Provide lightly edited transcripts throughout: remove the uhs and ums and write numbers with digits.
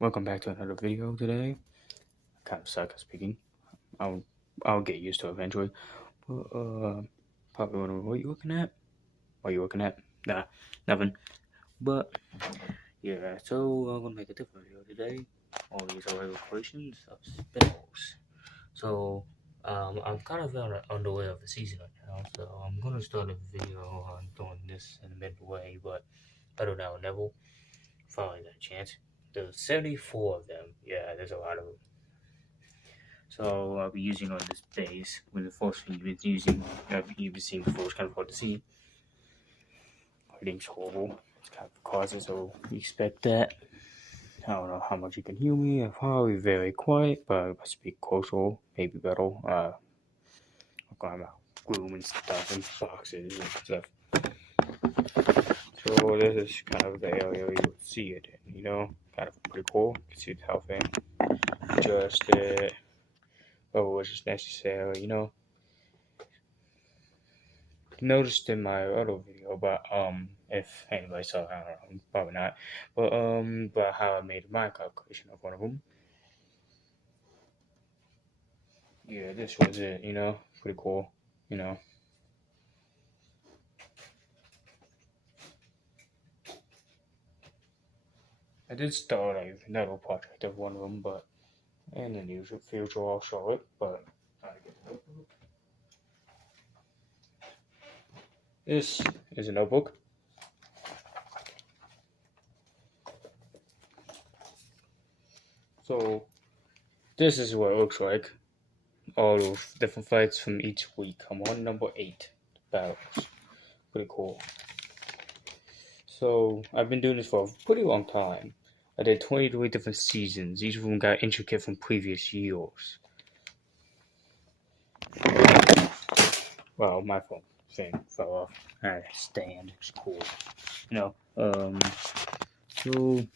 Welcome back to another video today. I kind of suck at speaking. I'll get used to it eventually. But probably wondering what you looking at. What you looking at? Nah, nothing. But yeah, so I'm gonna make a different video today. All these are equations of spells. So I'm kind of on the way of the season right now, so I'm gonna start a video on doing this in the midway, but I don't know, never finally got a chance. There's 74 of them. Yeah, there's a lot of them. So I'll be using on this base with the first thing you've been seeing before. It's kind of hard to see. Everything's horrible. It's kind of causes, so you expect that. I don't know how much you can hear me. I'm probably very quiet, but if I speak closer, maybe better. I'm going about gloom and stuff and boxes and stuff. So this is kind of the area you would see it in, kind of pretty cool. You can see the health thing. Just which is necessary, Noticed in my other video, but if anybody saw it, I don't know, probably not. But how I made my calculation of one of them. Yeah, this was it, pretty cool, I did start another project of one of them, but in the near future I'll show it, but this is a notebook. So this is what it looks like. All of different fights from each week. I'm on number 8 battles. Pretty cool. So I've been doing this for a pretty long time. I did 23 different seasons. Each of them got intricate from previous years. Well, my phone thing fell off. I stand. It's cool. So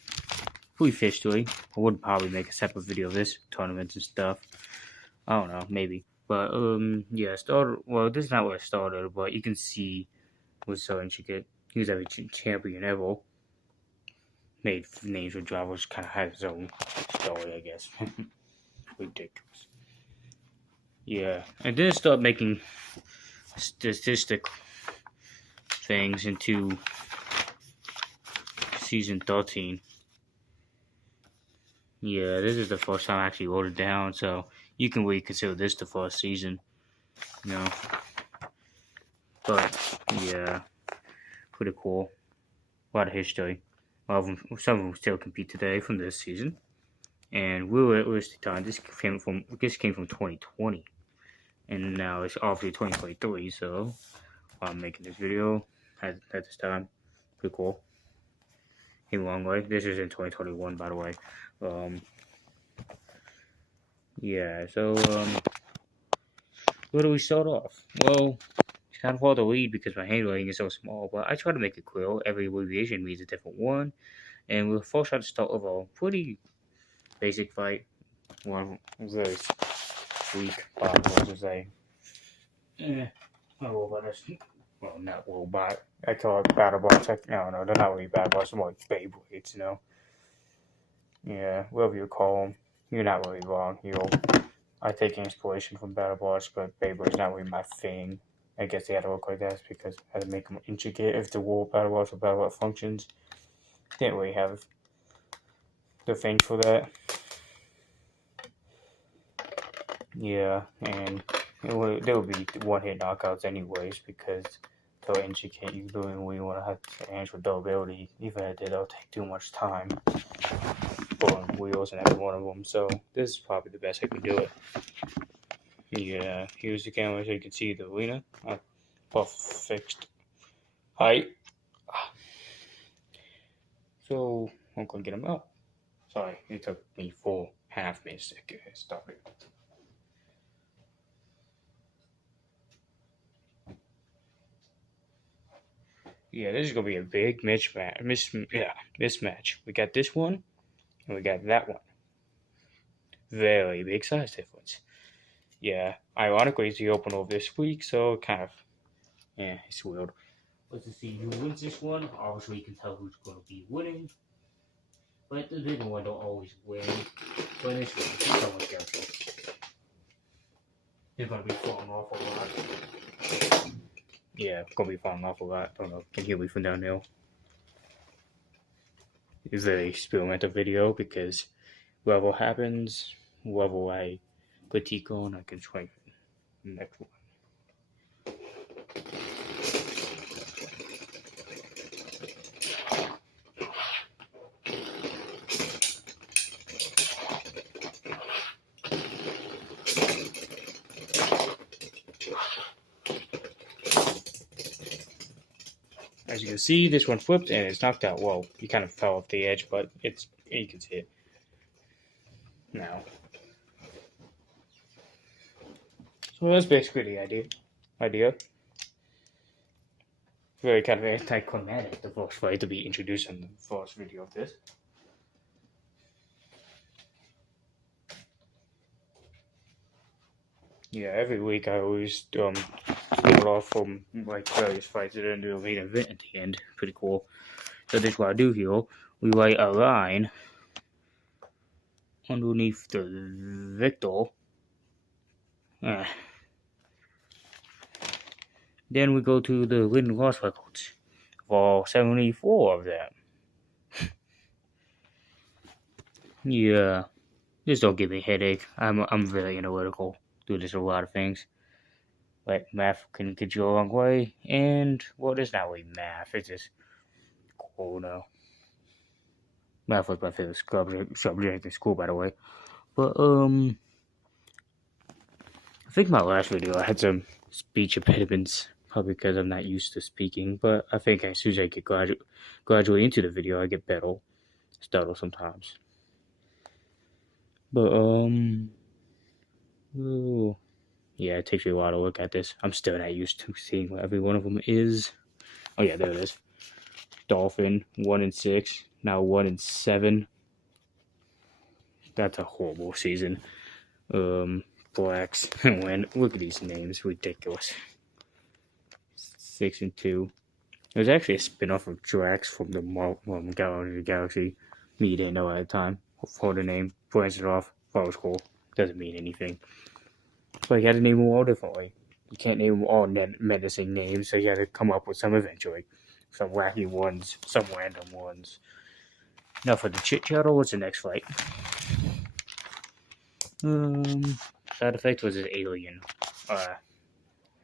brief history. I would probably make a separate video of this, tournaments and stuff. I don't know, maybe. But yeah, I started. Well, this is not where I started, but you can see it was so intricate. He was every champion ever. Made names with drivers, kind of had his own story, I guess. Ridiculous. Yeah, and then start making statistic things into season 13. Yeah, this is the first time I actually wrote it down, so you can really consider this the first season, But yeah, pretty cool. A lot of history. Some of them still compete today from this season. And realistic time, this came from 2020, and now it's obviously 2023. So I'm making this video at this time. Pretty cool. Came a long way. This is in 2021, by the way. Yeah. So where do we start off? Well, it's kind of hard to read because my handwriting is so small, but I try to make it clear. Every abbreviation means a different one, and we'll first try to start with a pretty basic fight. One very weak bot, I should say. A robot. Well, not robot. I call it battle bots. No, they're not really battle bots. They're more like Beyblades, Yeah, whatever you call them. You're not really wrong. I take inspiration from battle bots, but Beyblade's not really my thing. I guess they had to look like that because I had to make them intricate. If the war battle bots or battle bot functions, didn't really have the thing for that. Yeah, and there would be one-hit knockouts anyways because they'll intricate. You really want to have to answer durability. Even if it'll take too much time pulling wheels and every one of them. So this is probably the best I can do it. Yeah, here's the camera so you can see the arena. Buff fixed height. So I'm gonna get them up. Sorry, it took me 4.5 minutes to get it started. Yeah, this is gonna be a big mismatch. We got this one, and we got that one. Very big size difference. Yeah, ironically, it's the opener of this week, so kind of, it's weird. Let's see who wins this one. Obviously, you can tell who's going to be winning. But the bigger one don't always win. But this one, keep someone careful. They're gonna be falling off a lot. Yeah, gonna be falling off a lot. I don't know. Can you hear me from down there? It's an experimental video because whatever happens, whatever I critique on, I can try the next one. As you can see, this one flipped and it's knocked out. Well, he kind of fell off the edge, but you can see it now. So that's basically the idea. Very kind of anticlimactic, the first fight to be introduced in the first video of this. Yeah, every week I always start off from like various fights and then do a main event at the end. Pretty cool. So this is what I do here. We write a line underneath the victor. Then we go to the win and loss records for 74 of them. Yeah, just don't give me a headache. I'm very analytical. Do this a lot of things. Like math can get you a long way, and well, it's not really math. It's just cool now. Math was my favorite subject in school, by the way. But I think my last video I had some speech impediments, probably because I'm not used to speaking. But I think as soon as I get gradually into the video, I get better. Stutter sometimes. But yeah, it takes me a while to look at this. I'm still not used to seeing what every one of them is. Oh yeah, there it is. Dolphin 1-6, now 1-7. That's a horrible season. Brax win. Look at these names, ridiculous. 6-2. It was actually a spin-off of Drax from the Guardians of the Galaxy. Me didn't know at the time. For the name, branched it off. Thought it was cool. Doesn't mean anything. But you had to name them all differently. You can't name them all menacing names, so you had to come up with some eventually. Some wacky ones, some random ones. Now for the chit-chat, what's the next fight? Side effect was an alien.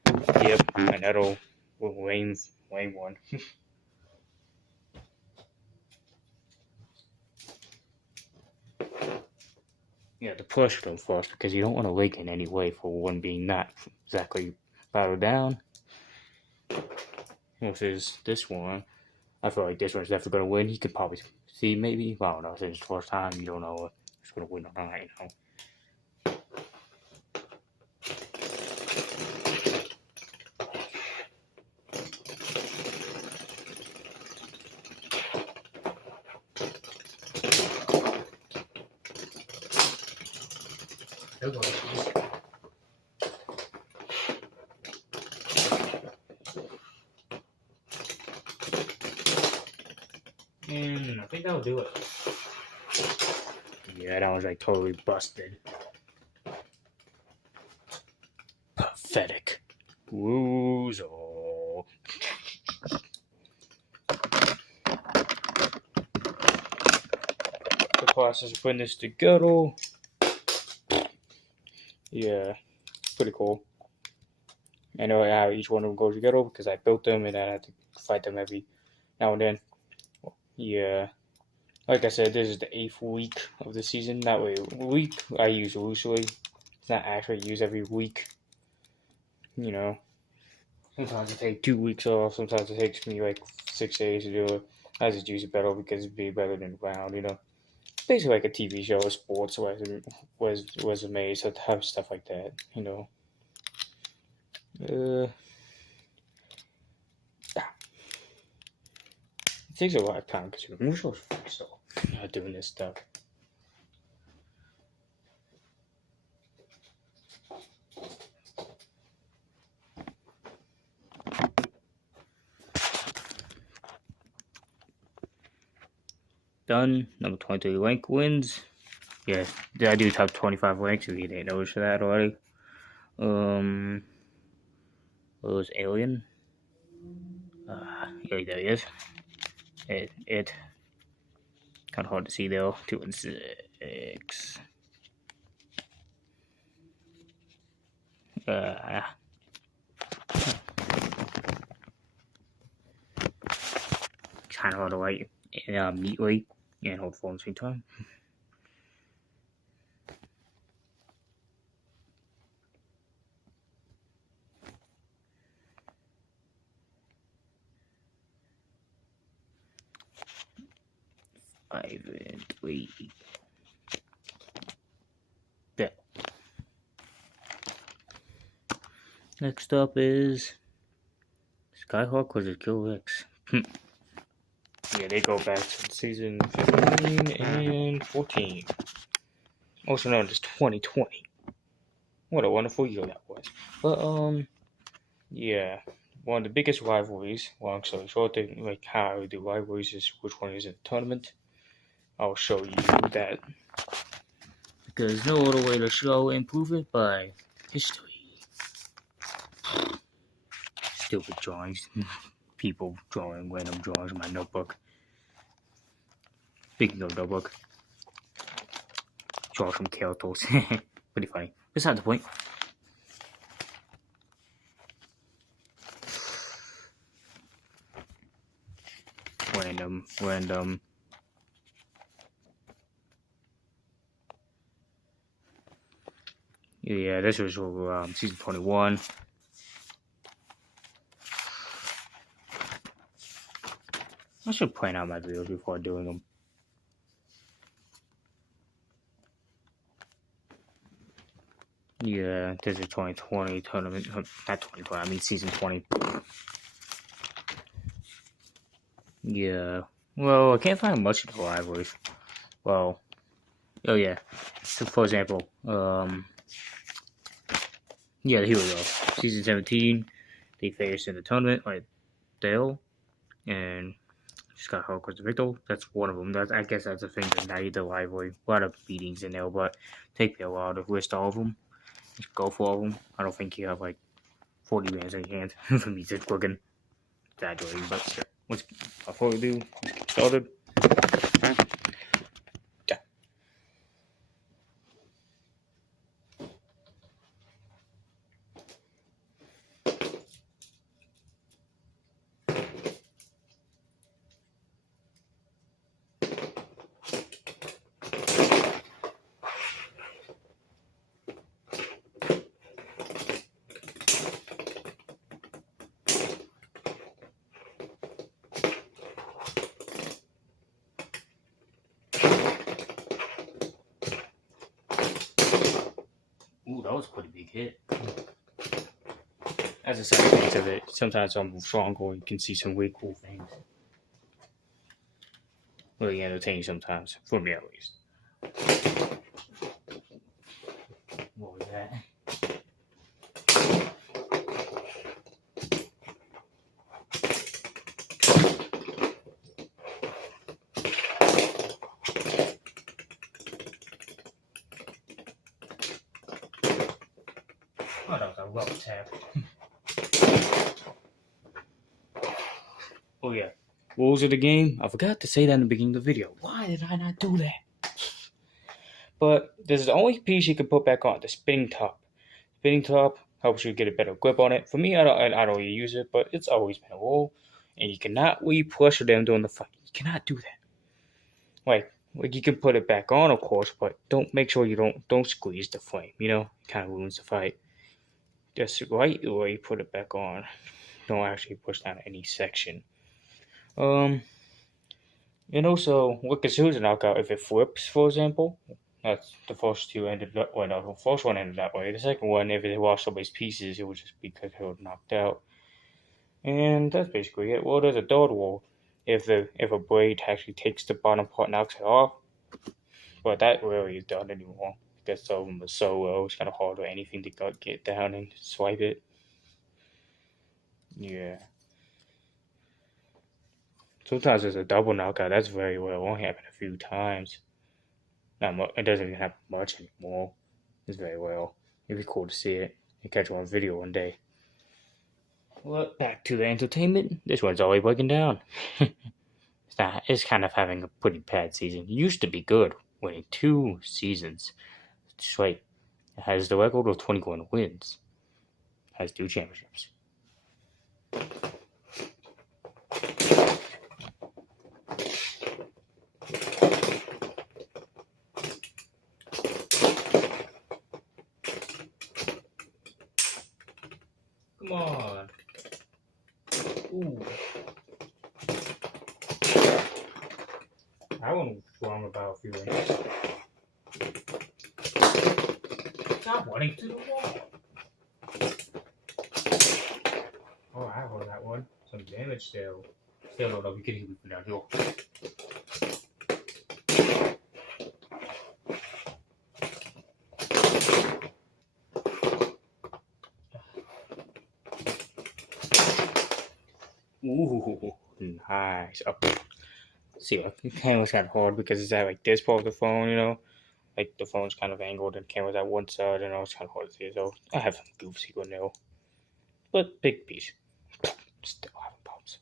Yep, another lame one. Yeah, the push them first because you don't want to leak in any way for one being not exactly battled down. Versus this one, I feel like this one's definitely going to win. He could probably see maybe. I don't know. Since it's the first time, you don't know if it's going to win or not, you know. And I think that'll do it. Yeah, that was like totally busted. Pathetic. Loser. The process of putting this together. Yeah, pretty cool. I know how each one of them goes together because I built them and I had to fight them every now and then. Yeah, like I said, this is the 8th week of the season. That way, week I use loosely. It's not actually used every week. You know, sometimes I take 2 weeks off. Sometimes it takes me like 6 days to do it. I just use it better because it'd be better than round. You know, basically like a TV show, sports was made so to have stuff like that. You know. It takes a lot of time because I'm so not doing this stuff. done. Number 23 rank wins. Yeah, I do top 25 ranks if you didn't notice that already. What was Alien? Yeah, there he is. It kind of hard to see though. 2 and 6. Kind of hard to write neatly and hold for at the same time. Five and 3. Yeah. Next up is Skyhawk versus Kill X. Yeah, they go back to season 15 and 14. Also known as 2020. What a wonderful year that was. But, yeah. One of the biggest rivalries, long story short, like how the rivalries is which one is in the tournament. I'll show you that. Because no other way to show and prove it by history. Stupid drawings. People drawing random drawings in my notebook. Speaking of notebook, draw some characters. Pretty funny. Beside the point. Random. Yeah, this was season 21. I should point out my videos before doing them. Yeah, this is 2020 tournament. Not 2020, I mean season 20. Yeah. Well, I can't find much of the rivalries. Well, oh yeah. So, for example, yeah, here we go. Season 17, they faced in the tournament, like Dale, and Skyhawk was the victor. That's one of them. I guess that's a thing that night the rivalry. A lot of beatings in there, but take me a while to list all of them. Just go for all of them. I don't think you have like 40 minutes in your hand for me to cooking. Exaggerating, but sure. Before we do, let's get started. Yeah. Ooh, that was a pretty big hit. As a side effect of it, sometimes I'm stronger, you can see some really cool things. Really entertaining sometimes, for me at least. What was that? Oh, that was a rough tap. Oh yeah, rules of the game. I forgot to say that in the beginning of the video. Why did I not do that? But this is the only piece you can put back on, the spinning top. Spinning top helps you get a better grip on it. For me, I don't really use it, but it's always been a rule. And you cannot re-pressure them during the fight. You cannot do that. Like you can put it back on, of course, but make sure you don't squeeze the flame. You know, it kind of ruins the fight. Just right away, put it back on. Don't actually push down any section. And also, what considers a knockout if it flips, for example. That's the first two ended up. Well, no, the first one ended that way. The second one, if it lost somebody's pieces, it would just be because it was knocked out. And that's basically it. Well, there's a third rule. If a blade actually takes the bottom part, knocks it off. But that really is done anymore. Because some of them are so low, it's kind of hard or anything to get down and swipe it. Yeah. Sometimes it's a double knockout. That's very well. It only happened a few times. Not much. It doesn't even happen much anymore. It's very well. It'd be cool to see it and catch it on video one day. Well, back to the entertainment. This one's always breaking down. It's kind of having a pretty bad season. It used to be good, winning 2 seasons straight. It has the record of 21 wins. Has 2 championships. Come on. Ooh. I wasn't wrong about a few inches. Stop running to the wall. Oh, I heard that one. Some damage still. Still don't know if you can hear me from down here. Ooh, nice. Oh. See, the camera's kind of hard because it's at like this part of the phone, you know? Like the phone's kind of angled and the camera's at one side, and it's kind of hard to see. So I have some goofs you can know. But big piece. Still having problems.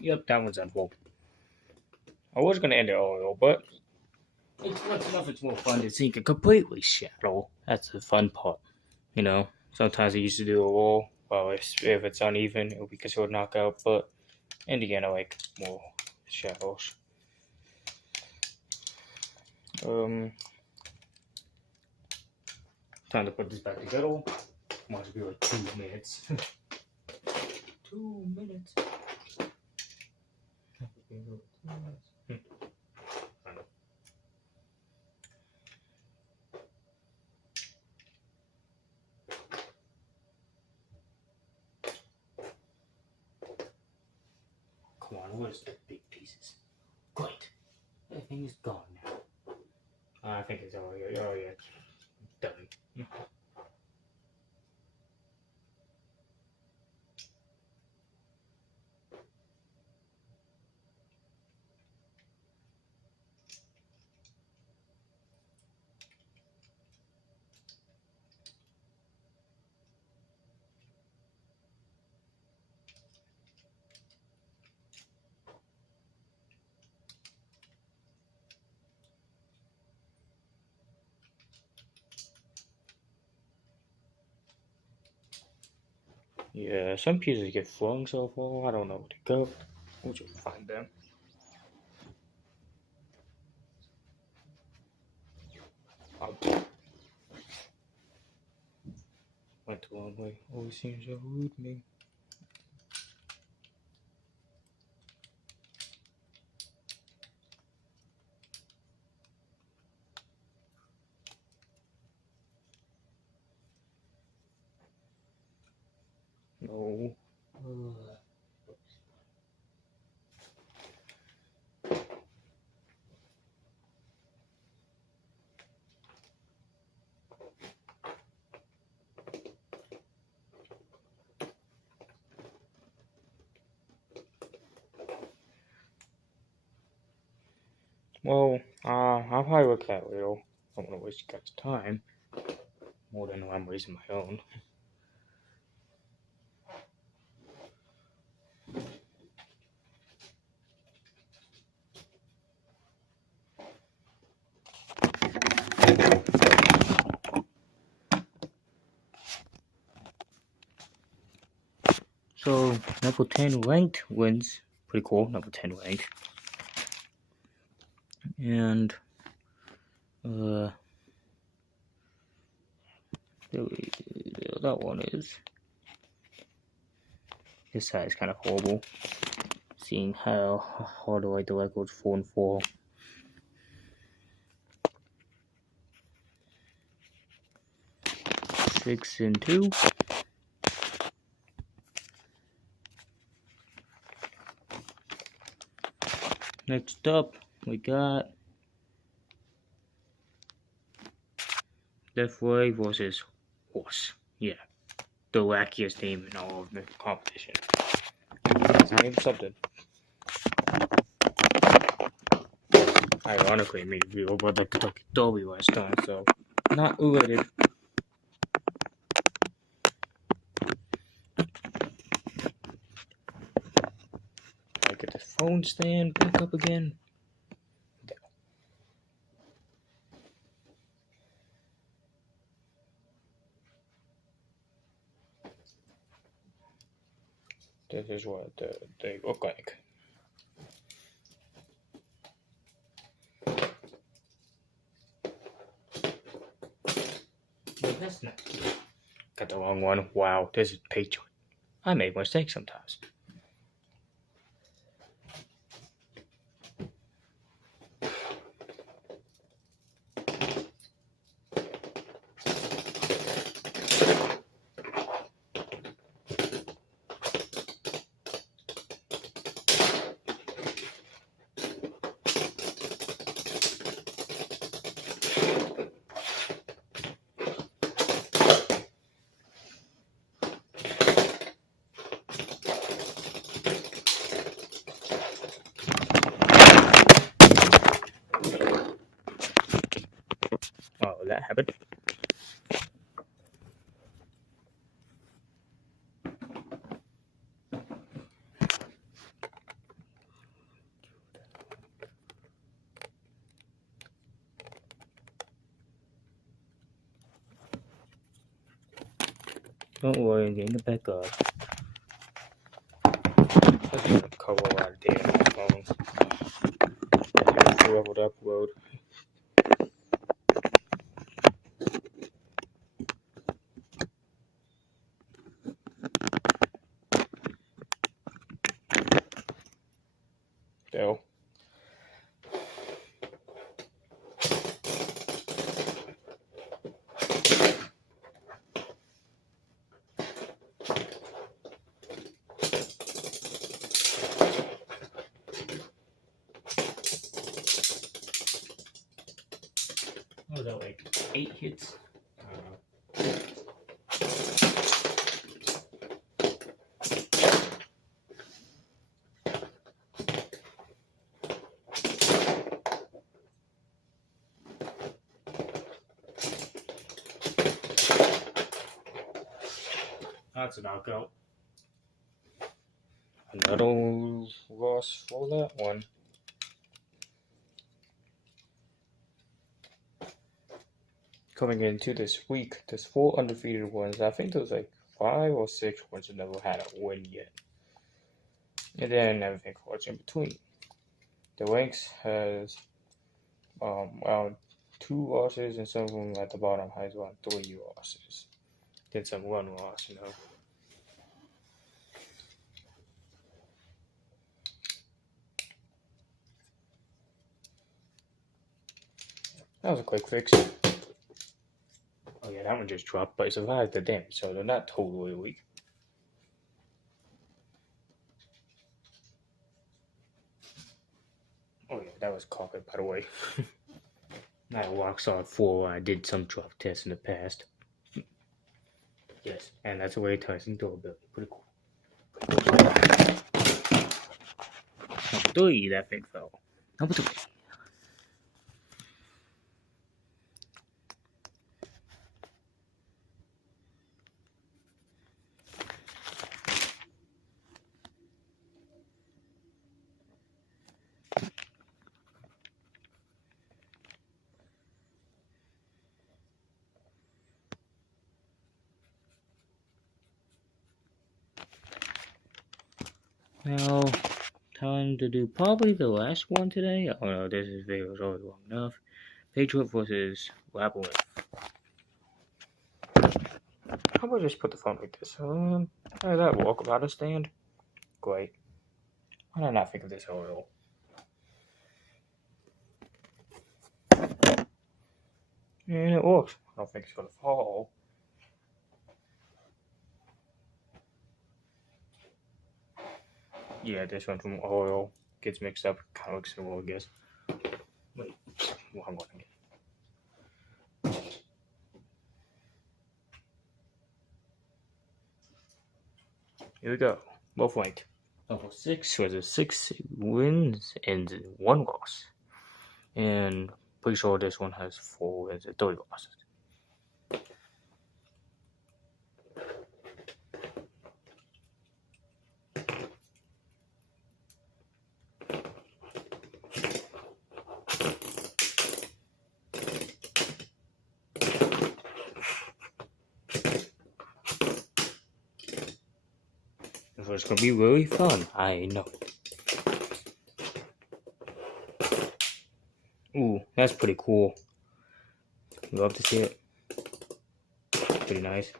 Yep, that one's unfold. I was gonna end it earlier, but it's much enough. It's more fun to sink a completely shallow. That's the fun part, you know. Sometimes I used to do a roll. Well, if it's uneven, it'll be considered knockout. But in the end, I like more shallows. Time to put this back together. Must be like 2 minutes. 2 minutes. Come on, where's the big pieces? Great. Everything is gone now. I think it's all yeah. Oh yeah, done. Yeah, some pieces get flung so far. I don't know where to go. We'll just find them. Went the wrong way. Always seems to elude me. No. Well, I'll probably work that little. I don't want to waste you guys' time more than I'm wasting my own. So, number 10 ranked wins. Pretty cool, number 10 ranked. And, that one is. This side is kind of horrible. Seeing how hard to write the records 4 and 4. Six and 2. Next up, we got Left Way versus Horse. Yeah, the wackiest name in all of the competition. Name something. Ironically, it made a video about the Kentucky Derby last time, so not related. I get the phone stand back up again. This is what they look like. But that's not. Got the wrong one. Wow, this is Patriot. I make mistakes sometimes. Oh, that happened. Don't worry, I'm getting it back up. That's gonna cover a lot of data on my phone. Forever to upload. Still. What was that, like 8 hits? That's a knockout. Another loss for that one. Coming into this week, there's 4 undefeated ones. I think there's like 5 or 6 ones that never had a win yet. And then everything falls in between. The ranks has around 2 losses, and some of them at the bottom has around 3 losses. Then some 1 loss, you know. That was a quick fix. Oh yeah, that one just dropped, but it survived the damage, so they're not totally weak. Oh yeah, that was cocked, by the way. Not a rock solid 4. I did some drop tests in the past. Yes, and that's the way it ties into durability. Pretty cool. Number 3, that thing fell. Number 3. Now, time to do probably the last one today. Oh no, this video is already long enough. Patriot versus Labyrinth. How about I just put the phone like this? How does that work without a stand? Great. Why did I not think of this earlier? And it works. I don't think it's gonna fall. Yeah, this one from oil gets mixed up. Kind of looks similar, I guess. Wait, one more again. Here we go. Both ranked. Level 6 was a 6 wins and 1 loss. And pretty sure this one has 4 wins and 3 losses. So it's gonna be really fun, I know. Ooh, that's pretty cool. Love to see it. Pretty nice.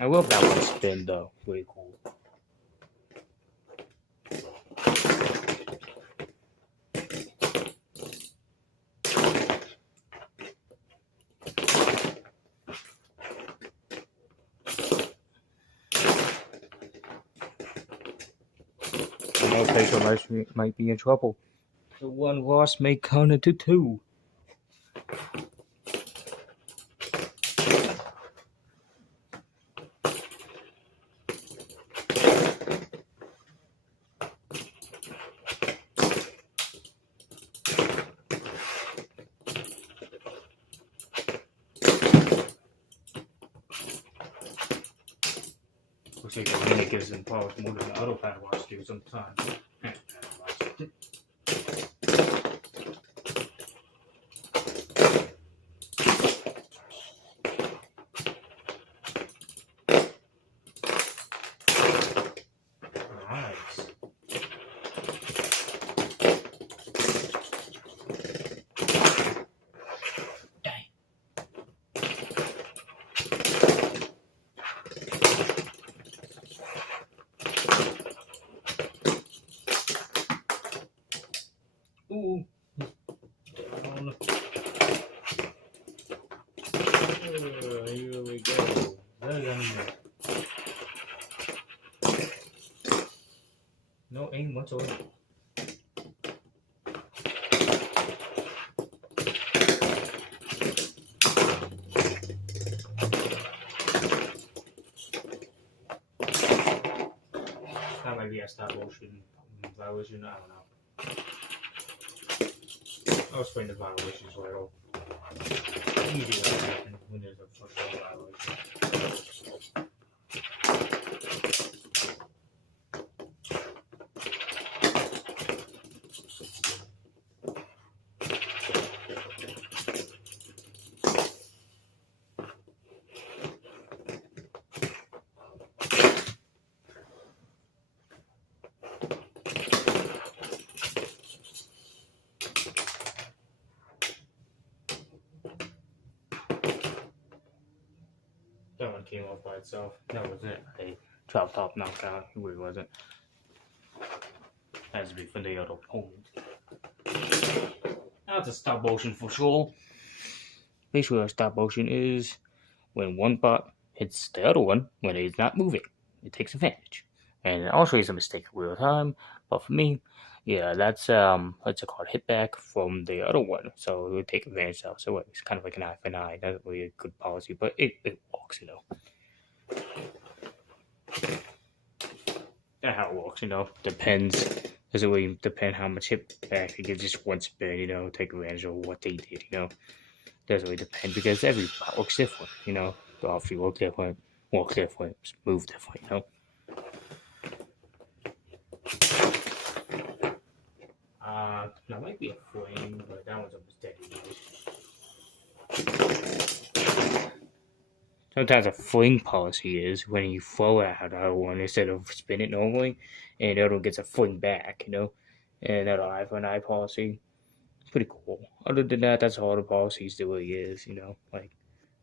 I love that one spin though. Really cool. I know Patriot might be in trouble. The 1 loss may count into 2. Looks like the mini gives them powers more than the other padlocks do sometimes. Nice. Dang. Ooh. Here we go. No aim whatsoever. That might be a stop motion violation, I don't know. I'll explain the violations later. Usually that happens when there's a first violation. That one came off by itself. That was it. A drop top knockout. It really wasn't. Has to be for the other opponent. That's a stop motion for sure. Basically, a stop motion is when one bot hits the other one when it is not moving. It takes advantage. And it also is a mistake in real time. But for me, yeah, that's what's it called? Hit back from the other one. So it would take advantage of. So it's kind of like an eye for an eye. That's really a good policy, but it works, you know. That's how it works, you know. Depends. Doesn't really depend how much hit back. You get just one spin, you know, take advantage of what they did, you know. Doesn't really depend because every bot looks different, you know. The offshoot look different, walk different, move different, you know. That might be a flame, but that one's almost dead. Sometimes a fling policy is when you throw it out of one instead of spin it normally, and the other one gets a fling back, And that eye for an eye policy. Pretty cool. Other than that, that's all the policies really is, Like,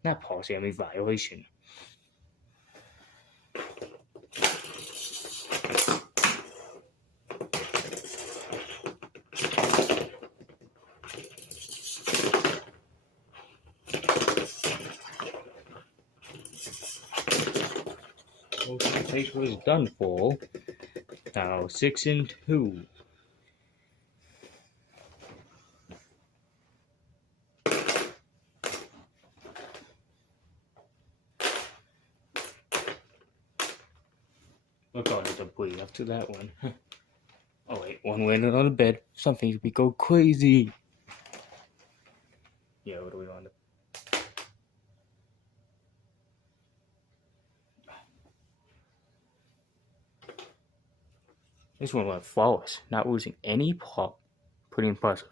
not policy, I mean violation. Most of the place was done for. Now 6 and 2. Look on the bleed up to that one. Oh wait, one landed on the bed. Something to be go crazy. Yeah, what do we want to? This one went flawless, not losing any plot. Pretty impressive.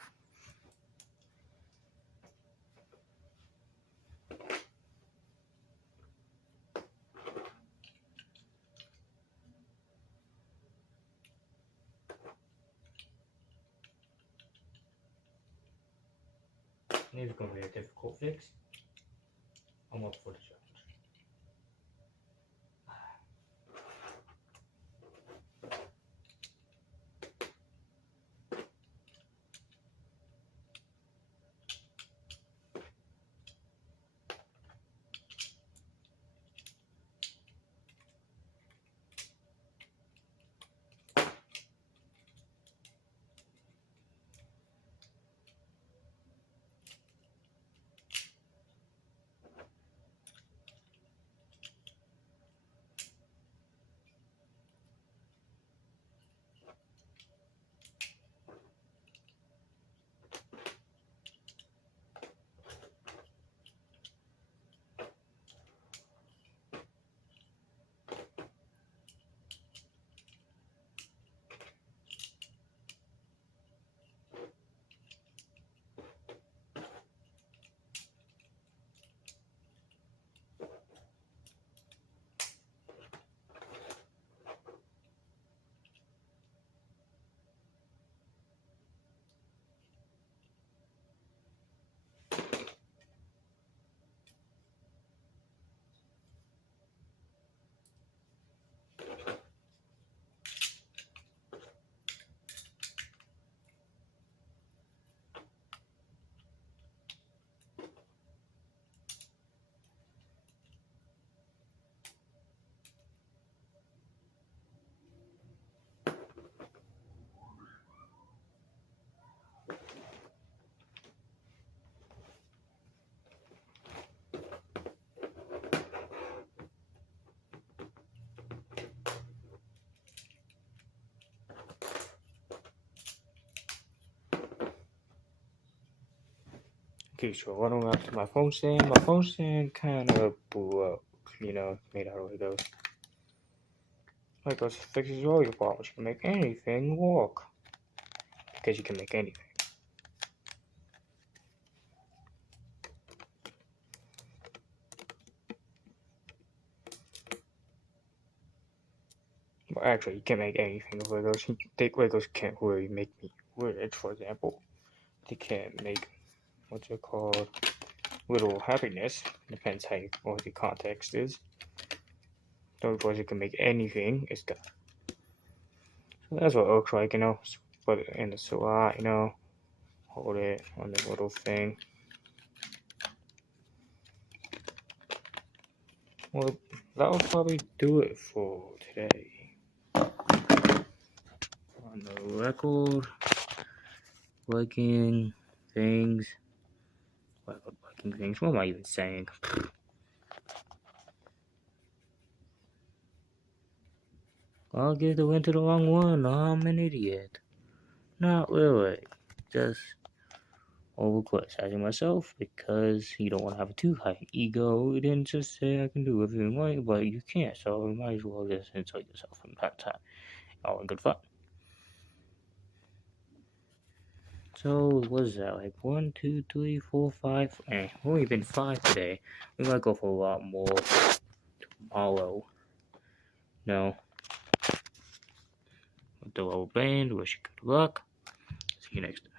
This is going to be a difficult fix. I'm up for the challenge. Okay, so running up to my phone stand. My phone stand kind of blew up, made out of Legos. Legos fixes all your problems. You can make anything work. Because you can make anything. Well, actually, you can't make anything with Legos. Legos can't really make me rich, for example. They can't make, what's it called, little happiness. Depends what the context is. The only place you can make anything is that. So that's what it looks like, put it in the slot, hold it on the little thing. Well, that will probably do it for today. On the record, liking things. What am I even saying? I'll give the win to the wrong one. I'm an idiot. Not really. Just over-criticizing myself because you don't want to have a too high ego. You didn't just say I can do everything right, but you can't, so you might as well just insult yourself from time to time. All in good fun. So what is that? Like 1, 2, 3, 4, 5. We've only been 5 today. We might go for a lot more tomorrow. No. With the little band, wish you good luck. See you next time.